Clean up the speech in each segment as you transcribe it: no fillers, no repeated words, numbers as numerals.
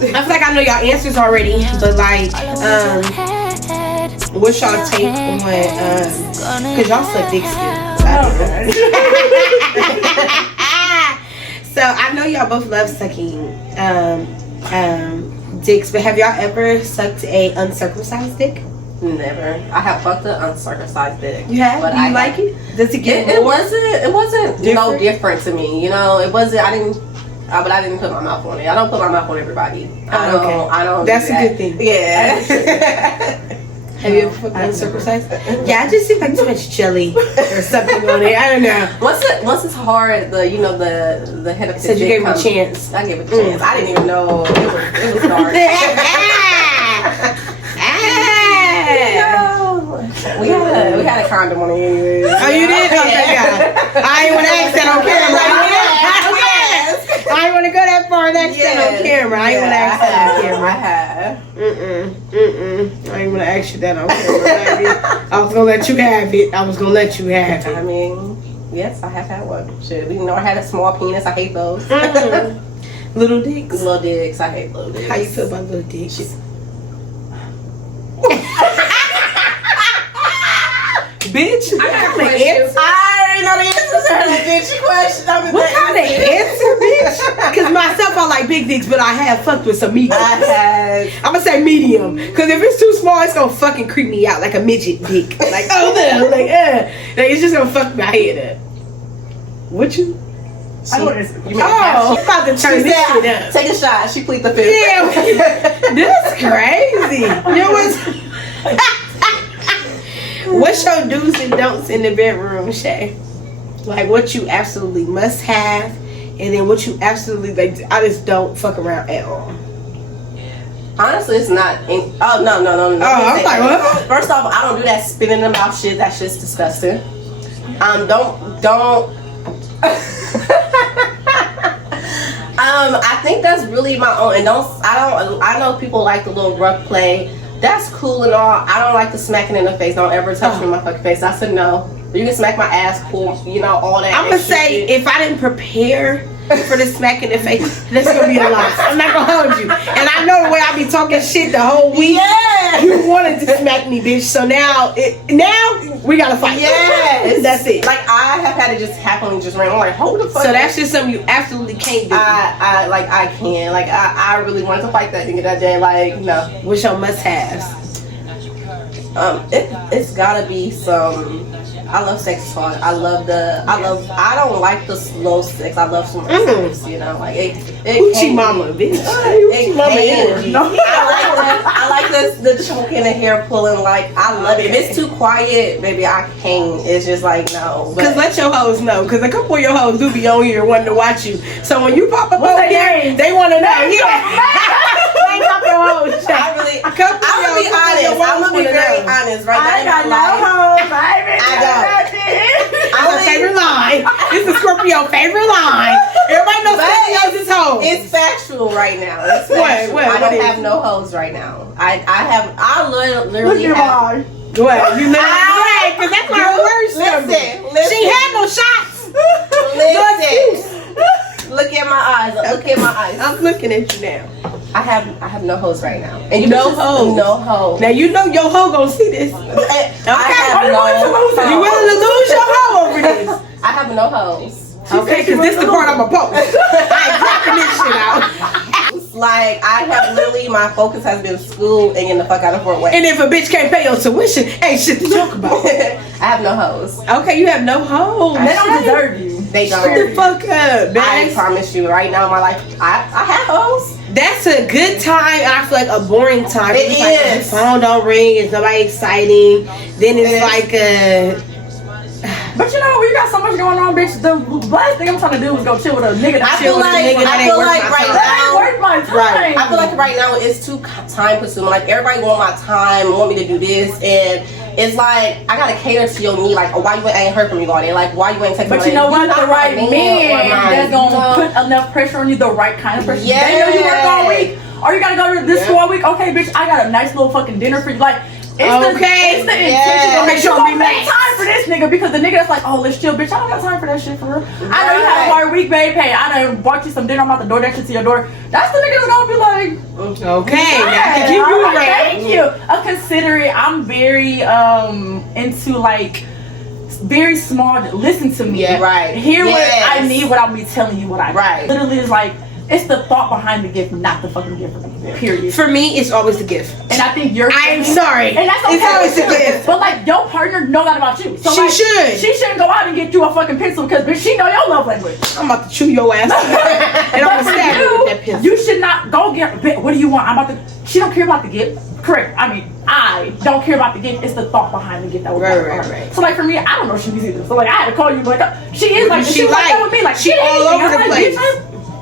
I feel like I know y'all answers already, but like, what's y'all take on, cause y'all suck dick still. So I know y'all both love sucking dicks, but have y'all ever sucked a uncircumcised dick? Never. I have fucked an uncircumcised dick. You have? But Do you like it? Does it get it wasn't different? No different to me. You know, it wasn't. But I didn't put my mouth on it. I don't put my mouth on everybody. I don't. That's do a that. good thing. Yeah. Have you ever fucked uncircumcised? Yeah, I just see like too much jelly or something on it. I don't know. Once it's hard, the head of the So you gave it a chance. I gave it a chance. I didn't even know it was hard. We had a condom on it anyway. Oh, you did? Okay, God. I ain't want to ask that on camera. I ain't want to go that far and ask that on camera. I ain't want to ask that on camera. I have. I ain't want to ask you that on camera, baby. I was going to let you have it. I I mean, yes, I have had one. Shit, you know, I had a small penis. I hate those. Little dicks? Little dicks. I hate little dicks. How you feel about little dicks? Bitch, I got the answer. I already know the answer to her bitch question. What kind of answer, bitch? Because myself, I like big dicks, but I have fucked with some mediums. I'm gonna say medium, because if it's too small, it's gonna fucking creep me out like a midget dick. Like, oh no, like it's just gonna fuck my head up. What you? She's about to turn this shit up. Take a shot. She plead the fifth. Yeah, this is crazy. You know what's? What's your do's and don'ts in the bedroom, Shay? Like what you absolutely must have, and then what you absolutely like. I just don't fuck around at all. Honestly, it's not. No. Oh, I'm like, what? First off, I don't do that spit in the mouth shit. That shit's disgusting. Don't. I think that's really my own. And I know people like the little rough play. That's cool and all. I don't like the smacking in the face. Don't ever touch me in my fucking face. I said no. You can smack my ass, pull, you know, all that. I'm gonna say shit. If I didn't prepare for the smack in the face, that's gonna be a lot. I'm not gonna hold you. And I know the way I be talking shit the whole week. Yeah. You wanted to smack me, bitch. So now we gotta fight. Yes. That's it. Like I have had it just happen just ran. I'm like, hold the fuck. So that's just something you absolutely can't do. I can. Like I really wanted to fight that nigga that day. Like no. What's your must-haves? It's gotta be some. I love sex talk. I don't like the slow sex. I love some sex, you know, like Hoochie mama, bitch. Hoochie mama energy. I like the choking and hair pulling. Like I love it. If it's too quiet, baby, I can't. It's just like no. Cause let your hoes know. Cause a couple of your hoes do be on here wanting to watch you. So when you pop up over here, they want to know. I'm gonna be honest. I'm gonna be very honest, right? I got no hoes. Our favorite line. This is Scorpio favorite line. Everybody knows Scorpio's is hoes. It's factual right now. It's factual. What I don't have no hoes right now. I literally have. What? You literally because that's my worst. Listen. She had no shots. Listen. Look at my eyes. I'm looking at you now. I have no hoes right now. And No hoes. Now you know your hoe gonna see this. I have no hoes. You willing to lose your hoe over this? I have no hoes. Okay, because this is the part I'm a post. I ain't dropping this shit out. Like I have literally my focus has been school and getting the fuck out of Fort Wayne. And if a bitch can't pay your tuition, ain't shit to talk about. I have no hoes. Okay, you have no hoes. They don't deserve you. They don't. Shut the fuck up, man. I promise you, right now in my life, I have hoes. That's a good time, and I feel like a boring time. It is. Like, the phone don't ring. It's nobody exciting. Then it's like a. But you know, when you got so much going on, bitch, the last thing I'm trying to do is go chill with a nigga. I feel like right now it's too time consuming. Like everybody want my time, want me to do this, and it's like I gotta cater to your need. Like, why you ain't heard from you all day? Like, why you ain't texting me? But you know what? The right man that's gonna put enough pressure on you. The right kind of pressure. Yeah. They know you work all week, or you gotta go to this for a week. Okay, bitch, I got a nice little fucking dinner for you. Like. It's the intention to make sure we make time for this nigga because the nigga that's like, oh, let's chill, bitch. I don't got time for that shit for real. Right. I know you have a hard week, babe. Hey, I done bought you some dinner. I'm about to door that shit to your door. That's the nigga that's gonna be like, Okay, now I can give you a Thank you. A considerate. I'm very into like very small. Listen to me. Yeah, right. Hear what I need without me telling you what I need. Right. Literally, is like it's the thought behind the gift, not the fucking gift. Period. For me, it's always the gift. And I think you're. I'm sorry. And that's okay. It's always the gift. But like your partner know that about you. So she like, should. She shouldn't go out and get you a fucking pencil because bitch, she know your love language. I'm about to chew your ass. And I'm gonna stab you with that pencil. You should not go get. What do you want? I'm about to. She don't care about the gift. Correct. I mean, I don't care about the gift. It's the thought behind the gift that we're right. So like for me, I don't know if she needs either. So like I had to call you. Like she is like she like that with me. Like she all over the place.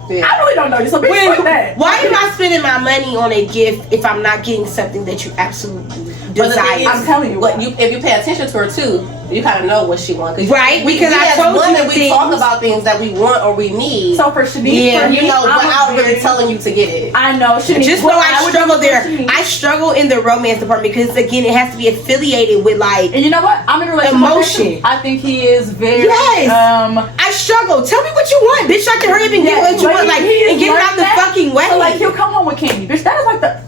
I really don't know you. So bitch, fuck that. Why am I spending my money on a gift if I'm not getting something that you absolutely desire? I'm telling you, what if you pay attention to her too, you kind of know what she wants. Right? Because I told you we talk about things that we want or we need. So for Shanice, you know, without really telling you to get it. I know. Shanice, just know I struggle there. I struggle in the romance department because again, it has to be affiliated with like. And you know what? I'm in a relationship. Emotion. I think he is very. Yes. I struggle. Tell me what you want, bitch. I can hurry up and get what you want, like, and get it out the fucking way. So like he'll come home with candy, bitch. That is like the.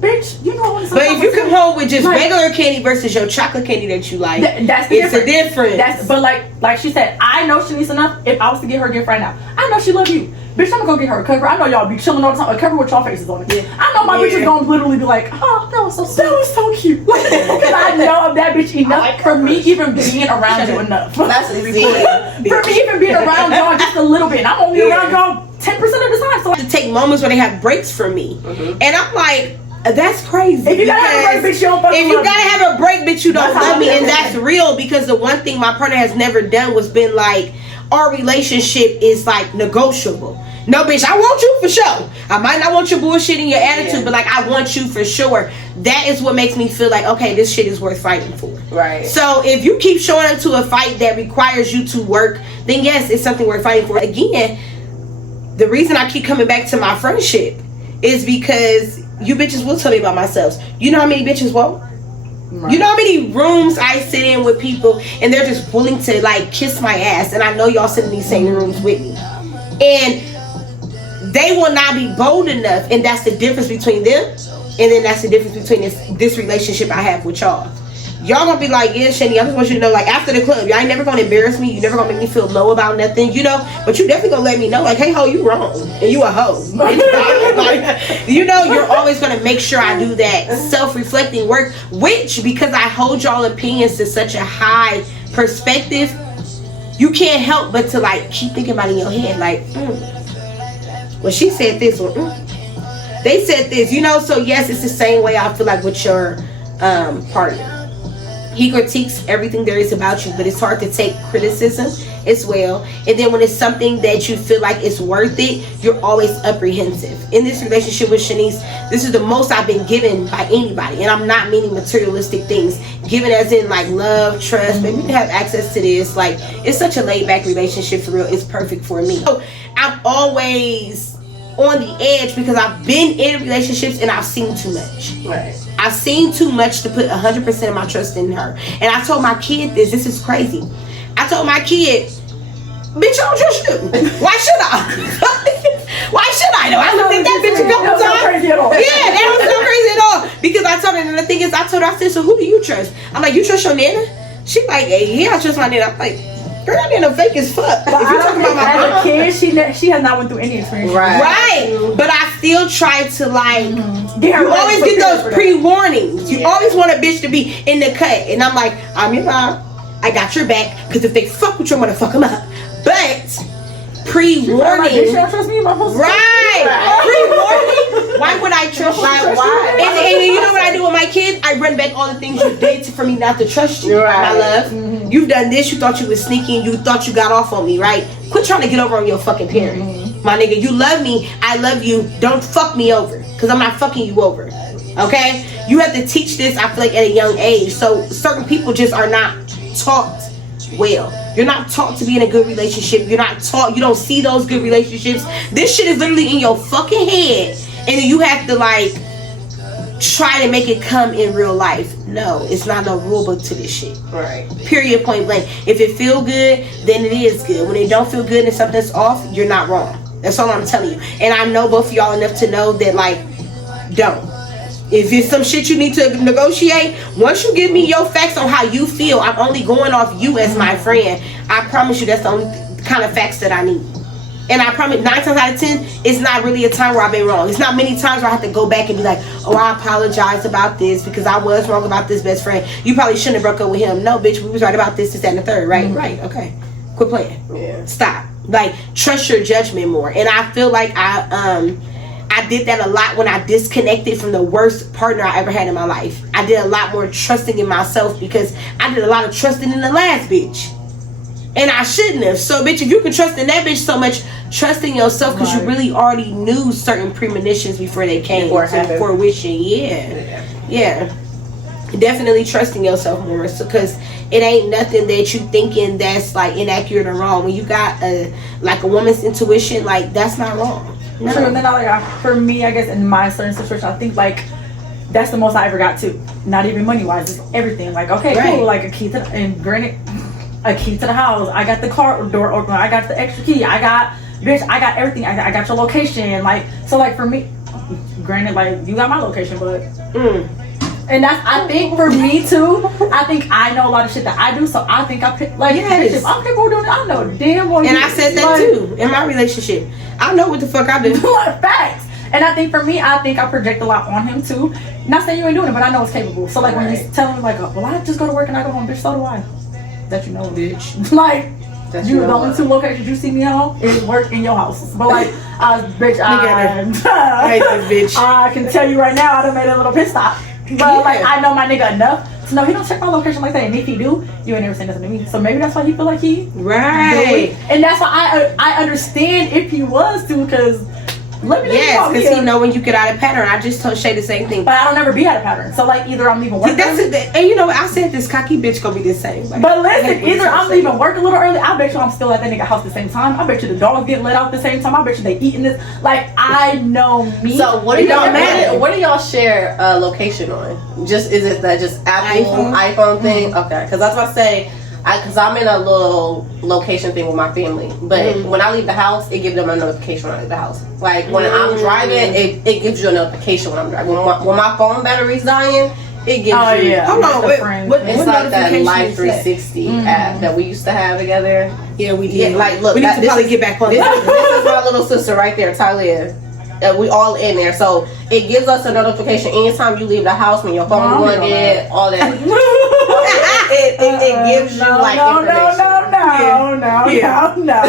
Bitch, you know what? But if you come home with just regular candy versus your chocolate candy that you like, that's the it's a difference. But like she said, I know Shanice enough. If I was to get her a gift right now, I know she love you. Bitch, I'm gonna go get her a cover. I know y'all be chilling all the time. A cover with y'all faces on it. Yeah. I know my bitch is gonna literally be like, oh, that was so sweet. That was so cute. Because I know of that bitch enough for me even being around you enough. That's for me even being around y'all just a little bit. And I'm only around y'all 10% of the time. So I have to take moments where they have breaks from me, and I'm like. That's crazy. If you gotta have a break, bitch, you don't fucking If you gotta have a break, bitch, you don't love me, and that's real because the one thing my partner has never done was been like, our relationship is like negotiable. No, bitch, I want you for sure. I might not want your bullshit and your attitude, but like I want you for sure. That is what makes me feel like, okay, this shit is worth fighting for. Right. So if you keep showing up to a fight that requires you to work, then yes, it's something worth fighting for. Again, the reason I keep coming back to my friendship is because you bitches will tell me about myself. You know how many bitches won't? Right. You know how many rooms I sit in with people and they're just willing to like kiss my ass, and I know y'all sit in these same rooms with me, and they will not be bold enough, and that's the difference between them, and then that's the difference between this relationship I have with y'all. Y'all gonna be like, yeah, Shannie, I just want you to know, like, after the club, y'all ain't never gonna embarrass me. You never gonna make me feel low about nothing, you know? But you definitely gonna let me know, like, hey, ho, you wrong. And you a hoe. Like, you know, you're always gonna make sure I do that self-reflecting work, which, because I hold y'all opinions to such a high perspective, you can't help but to, like, keep thinking about it in your head, like, well, she said this, or they said this, you know? So, yes, it's the same way I feel like with your partner. He critiques everything there is about you, but it's hard to take criticism as well. And then when it's something that you feel like it's worth it, you're always apprehensive. In this relationship with Shanice, this is the most I've been given by anybody. And I'm not meaning materialistic things. Given as in like love, trust, maybe you can have access to this. Like, it's such a laid back relationship for real. It's perfect for me. So I'm always on the edge because I've been in relationships and I've seen too much. Right. I've seen too much to put 100% of my trust in her. And I told my kid this is crazy. I told my kid, bitch, I don't trust you. Why should I? Why should I though? I don't think that bitch a couple times. Yeah, that was not crazy at all. Because I told her, and the thing is, I told her, I said, so who do you trust? I'm like, you trust your nana? She like, hey, yeah, I trust my nana. I'm like, girl, that nana fake as fuck. But if you talking about my mom, as a kid, she has not went through any experience. Right. But I still try to like, you always get those pre-warnings. You always want a bitch to be in the cut. And I'm like, I'm your mom. I got your back. Because if they fuck with you, I'm going to fuck them up. But pre-warning. Right. Pre-warning. Why would I trust you? Why? And you know what I do with my kids? I run back all the things you did for me not to trust you, my love. Mm-hmm. You've done this. You thought you was sneaky and you thought you got off on me, right? Quit trying to get over on your fucking parent. Mm-hmm. My nigga, you love me. I love you. Don't fuck me over. Because I'm not fucking you over. Okay? You have to teach this, I feel like, at a young age. So certain people just are not taught well. You're not taught to be in a good relationship. You're not taught. You don't see those good relationships. This shit is literally in your fucking head. And you have to, like, try to make it come in real life. No, it's not no rule book to this shit. Right. Period, point blank. If it feel good, then it is good. When it don't feel good and something's off, you're not wrong. That's all I'm telling you. And I know both of y'all enough to know that, like, don't. If it's some shit you need to negotiate, once you give me your facts on how you feel, I'm only going off you as my friend. I promise you that's the only kind of facts that I need. And I promise 9 times out of 10, it's not really a time where I've been wrong. It's not many times where I have to go back and be like, oh, I apologize about this because I was wrong about this, best friend. You probably shouldn't have broke up with him. No, bitch, we was right about this, that, and the third. Right? Right. Okay. Quit playing. Yeah. Stop. Like, trust your judgment more. And I feel like I did that a lot when I disconnected from the worst partner I ever had in my life. I did a lot more trusting in myself because I did a lot of trusting in the last bitch. And I shouldn't have. So, bitch, if you can trust in that bitch so much, trust in yourself because you really already knew certain premonitions before they came to fruition. Yeah. Definitely trusting yourself more. So, because it ain't nothing that you thinking that's like inaccurate or wrong. When you got a woman's intuition, like that's not wrong. No. True. And then for me, I guess in my certain situation, I think like that's the most I ever got to. Not even money wise, it's everything. Like okay, cool. Like a key to a key to the house. I got the car door open. I got the extra key. I got everything. I got your location. Like so, like for me, granted, like you got my location, but. And that's, I think for me too, I think I know a lot of shit that I do, so I think I pick, like, bitch, if I'm capable of doing it, I know damn well. And I said that too, in my relationship. I know what the fuck I do. Facts. And I think for me, I think I project a lot on him too. Not saying you ain't doing it, but I know it's capable. So like when he's telling me like, well, I just go to work and I go home, bitch, so do I. That you know, bitch. Like, you the only 2 locations you see me on is work in your house. But like, bitch, I hate this bitch. I can tell you right now, I done made a little pit stop. But like I know my nigga enough to know he don't check my location like that, and if he do, you ain't never saying nothing to me. So maybe that's why he feel like he right. And that's why I understand if he was to, because let me yes, because he know when you get out of pattern. I just told Shay the same thing. But I don't ever be out of pattern. So like either I'm leaving work. And you know what? I said this cocky bitch gonna be the same. Like, but listen, either I'm leaving work a little early. I bet you I'm still at that nigga house at the same time. I bet you the dogs getting let out at the same time. I bet you they eating this. Like I know me. So what do y'all what do y'all share location on? Just is it that just Apple iPhone thing? Okay, because that's what I say. Because I'm in a little location thing with my family, but when I leave the house, it gives them a notification when I leave the house. Like when I'm driving, it gives you a notification when I'm driving. When my phone battery's dying, it gives you. Yeah. Hold on, it's like that Life 360 app that we used to have together. Yeah, we did. Yeah, like look, we need to probably get back on. This is my little sister right there, Talia. We all in there, so it gives us a notification anytime you leave the house when your phone going dead, all that. It gives you like information. No.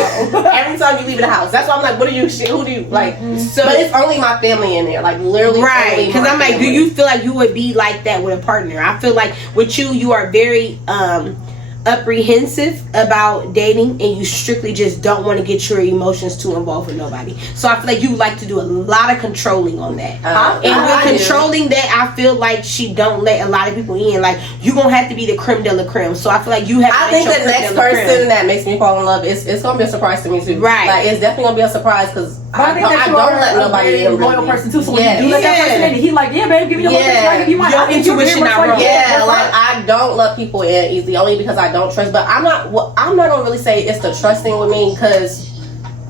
Every time you leave the house, that's why I'm like, what do you? Who do you like? So, but it's only my family in there, like literally. Right, because I'm like, do you feel like you would be like that with a partner? I feel like with you are very apprehensive about dating, and you strictly just don't want to get your emotions too involved with nobody. So I feel like you like to do a lot of controlling on that. And with controlling that, I feel like she don't let a lot of people in. Like you gonna have to be the creme de la creme. So I feel like you have. I think the next person that makes me fall in love it's gonna be a surprise to me too. Right, like it's definitely gonna be a surprise because I don't let nobody in. Loyal person too. So when you let that person in, he like, yeah, babe, give me your location. I give you mine. Your intuition not wrong. Yeah, like I don't let people in easily only because I don't trust. But I'm not gonna really say it's the trusting with me because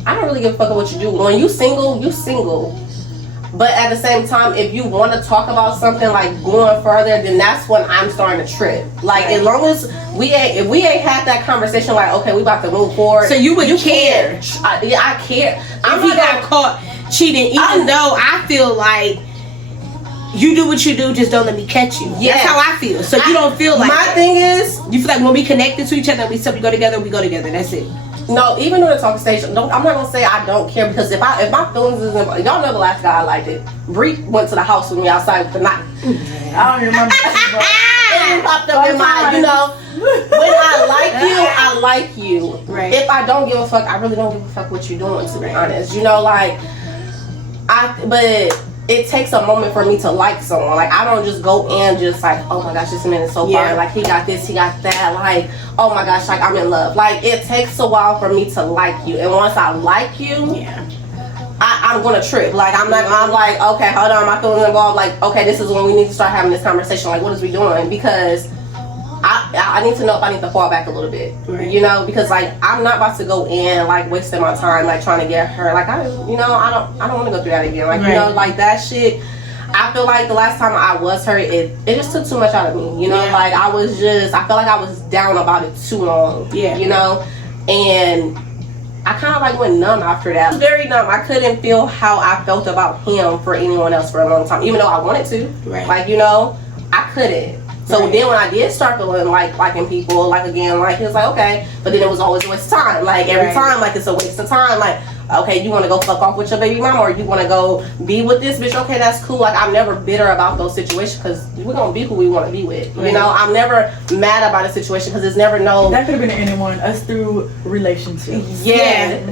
I don't really give a fuck what you do. When you single, you single. But at the same time, if you want to talk about something like going further, then that's when I'm starting to trip. Like as long as if we ain't had that conversation, like okay, we about to move forward. So you would care? I care. If he got caught cheating, even though I feel like. You do what you do, just don't let me catch you. Yes. That's how I feel. So you don't feel like my that. Thing is, you feel like when we connected to each other, we go together. That's it. No, even on the talking station, I'm not gonna say I don't care because if my feelings is involved, y'all know the last guy I liked it. Bree went to the house with me outside the night. I don't remember. And it popped up in my, you know, when I like you. Right. If I don't give a fuck, I really don't give a fuck what you're doing. To be honest, you know, like but. It takes a moment for me to like someone. Like I don't just go in just like, oh my gosh, this man is so fire. Like he got this, he got that. Like oh my gosh, like I'm in love. Like it takes a while for me to like you, and once I like you, I'm gonna trip. Like I'm like okay, hold on, my feelings involved. Like okay, this is when we need to start having this conversation. Like what is we doing? Because I need to know if I need to fall back a little bit, you know, because like I'm not about to go in like wasting my time like trying to get her. Like I don't want to go through that again. Like you know, like that shit. I feel like the last time I was hurt, it just took too much out of me. You know, like I felt like I was down about it too long. Yeah. You know, and I kind of like went numb after that. I was very numb. I couldn't feel how I felt about him for anyone else for a long time, even though I wanted to. Right. Like, you know, I couldn't. So then when I did start feeling like liking people, like again, like it was like, okay, but then it was always a waste of time. Like every time, like it's a waste of time. Like, okay, you want to go fuck off with your baby mama, or you want to go be with this bitch? Okay, that's cool. Like I'm never bitter about those situations because we're gonna be who we want to be with. You know, I'm never mad about a situation because it's never no. That could have been anyone. Us through relationships. Yeah,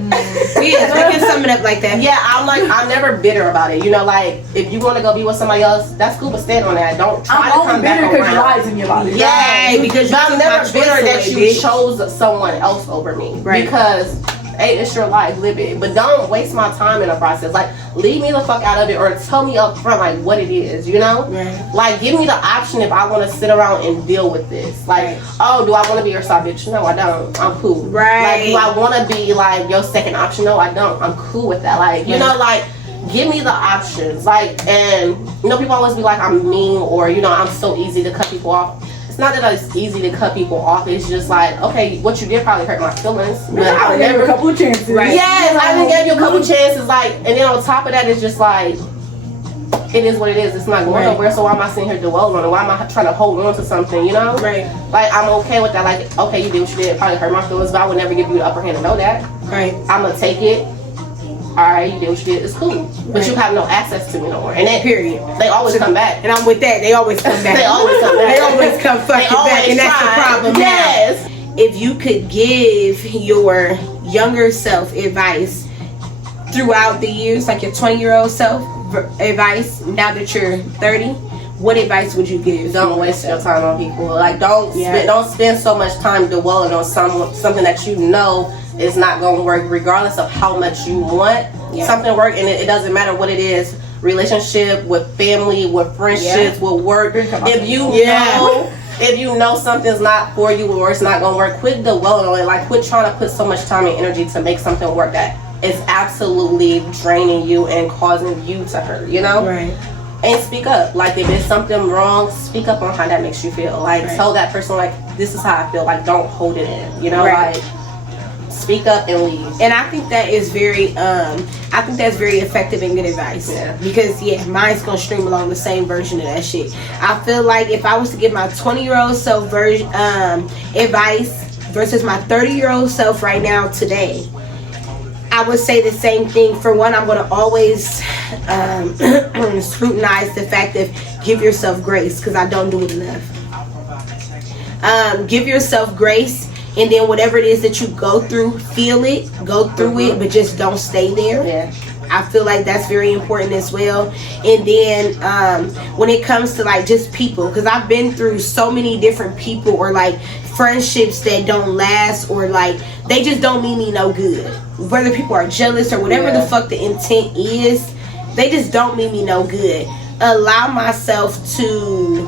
we can sum it up like that. Yeah, I'm never bitter about it. You know, like if you want to go be with somebody else, that's cool, but stand on that. Don't try to come back around. Lies in your body. Yeah, because I'm never bitter that you chose someone else over me. Right. Because hey, it's your life, live it. But don't waste my time in the process. Like, leave me the fuck out of it, or tell me up front like what it is, you know? Right. Like, give me the option if I want to sit around and deal with this. Like, oh, do I want to be your side bitch? No, I don't. I'm cool. Right. Like, do I want to be like your second option? No, I don't. I'm cool with that. Like, you know, like, give me the options. Like, and you know, people always be like I'm mean, or you know, I'm so easy to cut people off. It's not that it's easy to cut people off. It's just like, okay, what you did probably hurt my feelings. But I gave you a couple of chances. Right. Yes, I even gave you a couple of chances. Like, and then on top of that, it's just like, it is what it is. It's not going nowhere. So why am I sitting here dwelling on it? Why am I trying to hold on to something? You know? Right. Like I'm okay with that. Like, okay, you did what you did. It probably hurt my feelings, but I would never give you the upper hand to know that. Right. I'm gonna take it. Alright, you did what you did. It's cool, but you have no access to me no more. And then, period. They always come back, and I'm with that. They always come back. They always come back. They always come fucking back, and that's the problem. Yes. Now, if you could give your younger self advice throughout the years, like your 20-year-old self advice, now that you're 30, what advice would you give? Don't waste your time on people. Like don't spend so much time dwelling on something that you know is not going to work, regardless of how much you want something to work. And it doesn't matter what it is, relationship, with family, with friendships, with work. If you know something's not for you or it's not going to work, quit dwelling on it. Like quit trying to put so much time and energy to make something work that is absolutely draining you and causing you to hurt, you know? Right. And speak up. Like if there's something wrong, speak up on how that makes you feel. Like tell that person like, this is how I feel. Like don't hold it in, you know? Like speak up and leave. And I think that is very that's very effective and good advice. Yeah. Because mine's gonna stream along the same version of that shit. I feel like if I was to give my 20-year-old self advice versus my 30-year-old self right now today, I would say the same thing. For one, I'm gonna always scrutinize the fact of give yourself grace, because I don't do it enough. Give yourself grace. And then whatever it is that you go through, feel it, go through it, but just don't stay there. Yeah. I feel like that's very important as well. And then when it comes to like just people, because I've been through so many different people, or like friendships that don't last, or like they just don't mean me no good. Whether people are jealous or whatever the fuck the intent is, they just don't mean me no good. Allow myself to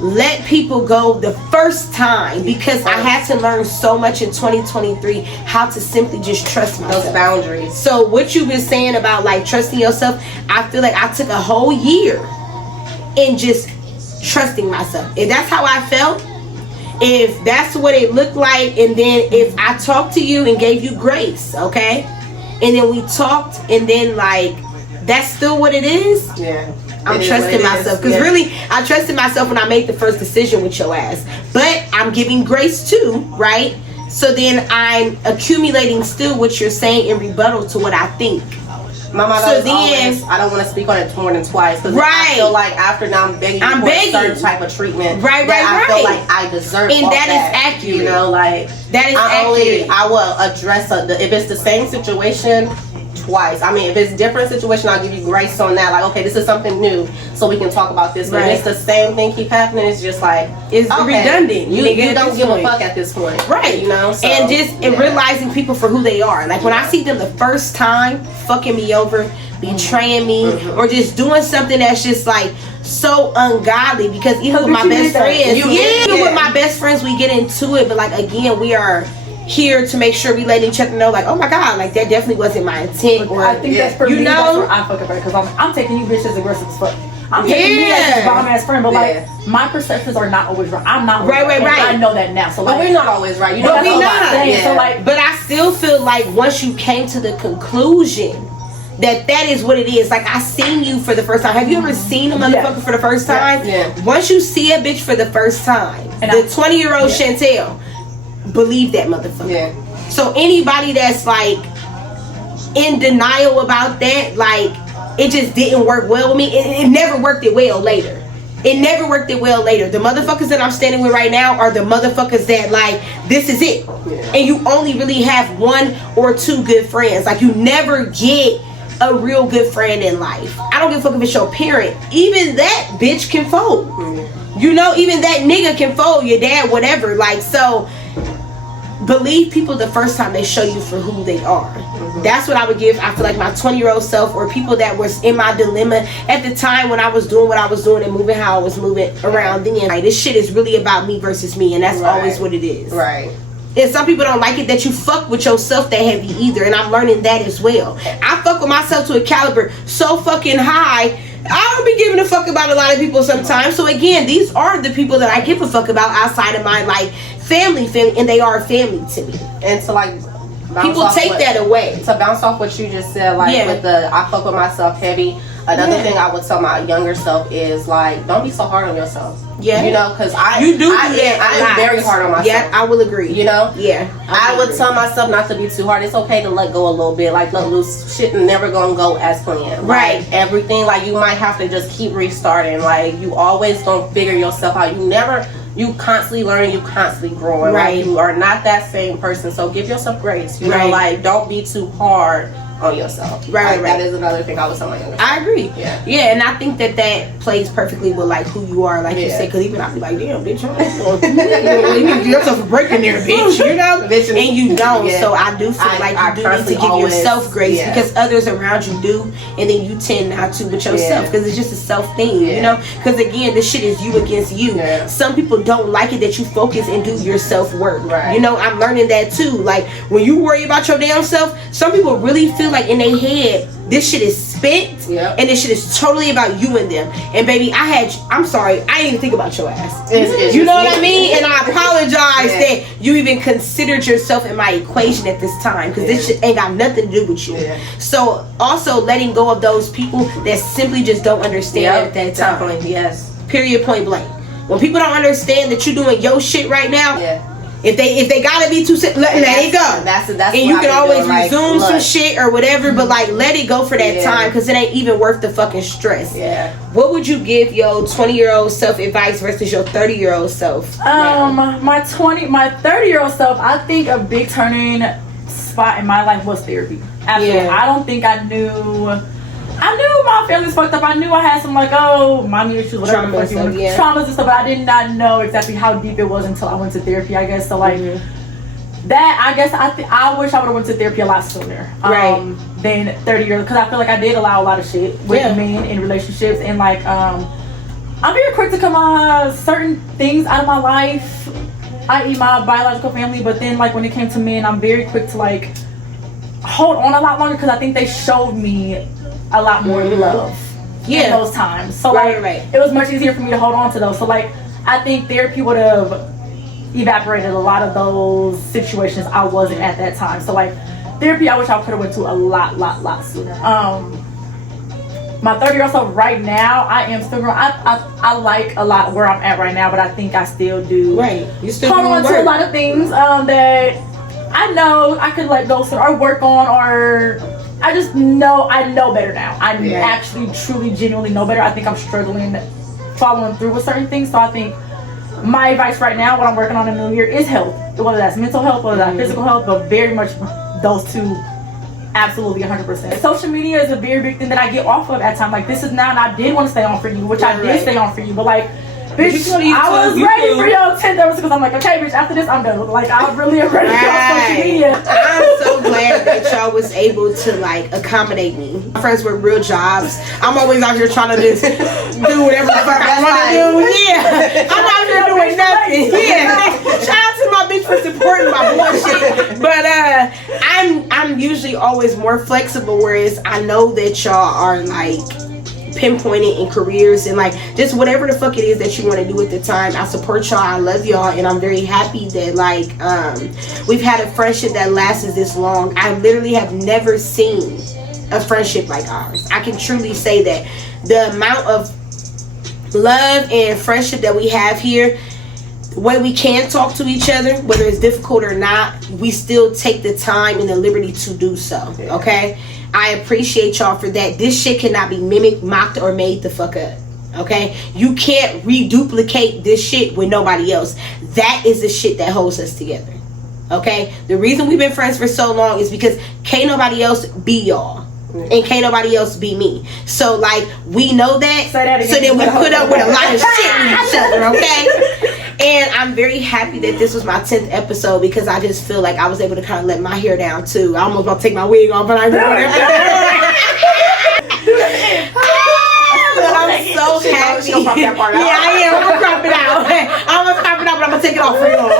let people go the first time, because I had to learn so much in 2023 how to simply just trust myself. Those boundaries. So what you've been saying about like trusting yourself, I feel like I took a whole year in just trusting myself. If that's how I felt, if that's what it looked like, and then if I talked to you and gave you grace, okay, and then we talked, and then like that's still what it is. Yeah. I'm trusting myself, because really I trusted myself when I made the first decision with your ass, but I'm giving grace too, right? So then I'm accumulating still what you're saying in rebuttal to what I think. My mother always, I don't want to speak on it more than twice, because I feel like after now I'm begging for a certain type of treatment, I feel like I deserve, and that is accurate. You know, like that is accurate. I will address if it's the same situation twice. I mean, if it's different situation, I'll give you grace on that. Like, okay, this is something new, so we can talk about this. But if it's the same thing keep happening, it's just like it's redundant. You don't give a fuck at this point, right? You know, so, and just realizing people for who they are. Like when I see them the first time, fucking me over, betraying me, or just doing something that's just like so ungodly. Because even with my best friends, with my best friends, we get into it. But like again, we are here to make sure we let each other know, like, oh my god, like that definitely wasn't my intent. Or I think that's for me. That's where I fuck up, because I'm taking you bitches aggressive as fuck. I'm taking me as a bomb ass friend, but like my perceptions are not always right. I'm not right. I know that now. So like, but we're not always right. You know, but we not. Yeah. So like, but I still feel like once you came to the conclusion that is what it is. Like, I seen you for the first time. Have you ever seen a motherfucker for the first time? Yeah. Once you see a bitch for the first time, and the 20-year-old Chantel, believe that motherfucker. Yeah. So anybody that's like in denial about that, like, it just didn't work well with me. It never worked it well later. It never worked it well later. The motherfuckers that I'm standing with right now are the motherfuckers that, like, this is it. Yeah. And you only really have one or two good friends. Like, you never get a real good friend in life. I don't give a fuck if it's your parent. Even that bitch can fold. Mm-hmm. You know, even that nigga can fold, your dad, whatever. Like, so believe people the first time they show you for who they are. Mm-hmm. That's what I would give, I feel like, my 20-year-old self, or people that was in my dilemma at the time when I was doing what I was doing and moving how I was moving around then. Like, this shit is really about me versus me, and that's always what it is. Right. And some people don't like it that you fuck with yourself that heavy either, and I'm learning that as well. I fuck with myself to a caliber so fucking high, I don't be giving a fuck about a lot of people sometimes. So again, these are the people that I give a fuck about outside of my, like, family, and they are family to me. And to, like, people take that away. To bounce off what you just said, like, with the I fuck with myself heavy. Another thing I would tell my younger self is, like, don't be so hard on yourself. Yeah. You know, because I am very hard on myself. Yeah, I will agree. You know? Yeah. I would tell myself not to be too hard. It's okay to let go a little bit. Like, let loose. Shit never gonna go as planned. Right. Like, everything, like, you might have to just keep restarting. Like, you always gonna figure yourself out. You constantly learning, you constantly growing. Right. Like, you are not that same person. So give yourself grace. You know, like, don't be too hard on yourself. Right. That is another thing I would tell my younger self. I agree. Yeah. Yeah, and I think that plays perfectly with, like, who you are, like you said, because even I'd be like, damn, bitch, you need to give yourself a break in there, bitch, you know? And you don't. So I do feel like you do need to give yourself grace because others around you do, and then you tend not to with yourself because it's just a self thing, you know? Because again, this shit is you against you. Yeah. Some people don't like it that you focus and do your self work. Right. You know, I'm learning that too. Like, when you worry about your damn self, some people really feel like in their head this shit is spent and this shit is totally about you and them. And baby, I'm sorry, I didn't even think about your ass. You know what I mean? And I apologize that you even considered yourself in my equation at this time, because this shit ain't got nothing to do with you. So also letting go of those people that simply just don't understand at that time. Yes. Period, point blank. When people don't understand that you're doing your shit right now, if they gotta be too sick, let it go. That's and you can always resume some shit or whatever, but like let it go for that time, because it ain't even worth the fucking stress. Yeah. What would you give your 20-year-old self advice versus your 30-year-old self? My 30-year-old self, I think a big turning spot in my life was therapy. Absolutely. I don't think I knew my family was fucked up. I knew I had some, like, mommy issues, whatever, traumas and stuff, but I did not know exactly how deep it was until I went to therapy, I guess. So, like, that, I guess, I wish I would have went to therapy a lot sooner than 30 years, because I feel like I did allow a lot of shit with men in relationships, and, like, I'm very quick to cut certain things out of my life, i.e. my biological family, but then, like, when it came to men, I'm very quick to, like, hold on a lot longer, because I think they showed me a lot more love in those times. So like it was much easier for me to hold on to those. So like I think therapy would have evaporated a lot of those situations I wasn't at that time. So like therapy, I wish I could have went to a lot sooner. My 30-year-old self right now, I am still growing. I like a lot where I'm at right now, but I think I still do you still hold on to a lot of things that I know I could let go soon or work on, or I just know I know better now. I actually, truly, genuinely know better. I think I'm struggling following through with certain things. So I think my advice right now, what I'm working on in the new year, is health. Whether that's mental health, whether that's physical health, but very much those two, absolutely 100%. Social media is a very big thing that I get off of at times. Like, this is now, and I did want to stay on for you, which I did stay on for you, but like, bitch, I was ready for your 10th episode, because I'm like, okay, bitch, after this, I'm done. Like, I really am ready for social media. I'm so glad that y'all was able to, like, accommodate me. My friends with real jobs. I'm always out here trying to just do whatever the fuck I want to do. Yeah. I'm out here doing nothing. Yeah. Shout out to my bitch bitch for supporting my bullshit. But I'm usually always more flexible, whereas I know that y'all are like pinpointed in careers and like just whatever the fuck it is that you want to do at the time. I support y'all, I love y'all, and I'm very happy that like we've had a friendship that lasted this long. I literally have never seen a friendship like ours. I can truly say that the amount of love and friendship that we have here, when we can talk to each other, whether it's difficult or not, we still take the time and the liberty to do so. Okay, I appreciate y'all for that. This shit cannot be mimicked, mocked, or made the fuck up. Okay, you can't reduplicate this shit with nobody else. That is the shit that holds us together. Okay, the reason we've been friends for so long is because can't nobody else be y'all. And can't nobody else be me. So like we know that, so then we put up with a lot of shit with each other, okay? And I'm very happy that this was my 10th episode because I just feel like I was able to kind of let my hair down too. I almost about to take my wig off, but I'm so happy. Yeah, I am. I'm gonna crop it out. I'm gonna crop it out, but I'm gonna take it off for y'all.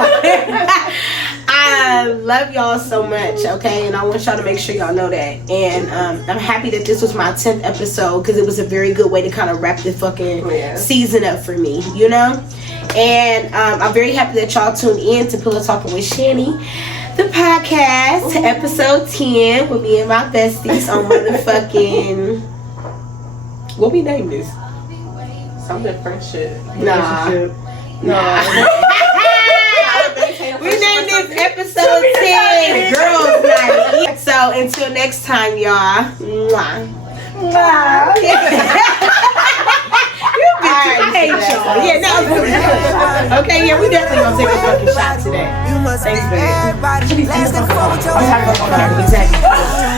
I love y'all so much, okay? And I want y'all to make sure y'all know that. And I'm happy that this was my 10th episode because it was a very good way to kind of wrap the fucking season up for me, you know? And I'm very happy that y'all tuned in to Pillow Talkin with Shannie, the podcast, episode 10 with me and my besties on motherfucking... What we name this? Something friendship. Nah. We named this episode 10 Girls Night. So until next time, y'all. Mwah. Mwah. You bitches, I hate y'all. Yeah, that was good. Okay, yeah, we definitely gonna take a fucking shot today. Thanks for that. Exactly.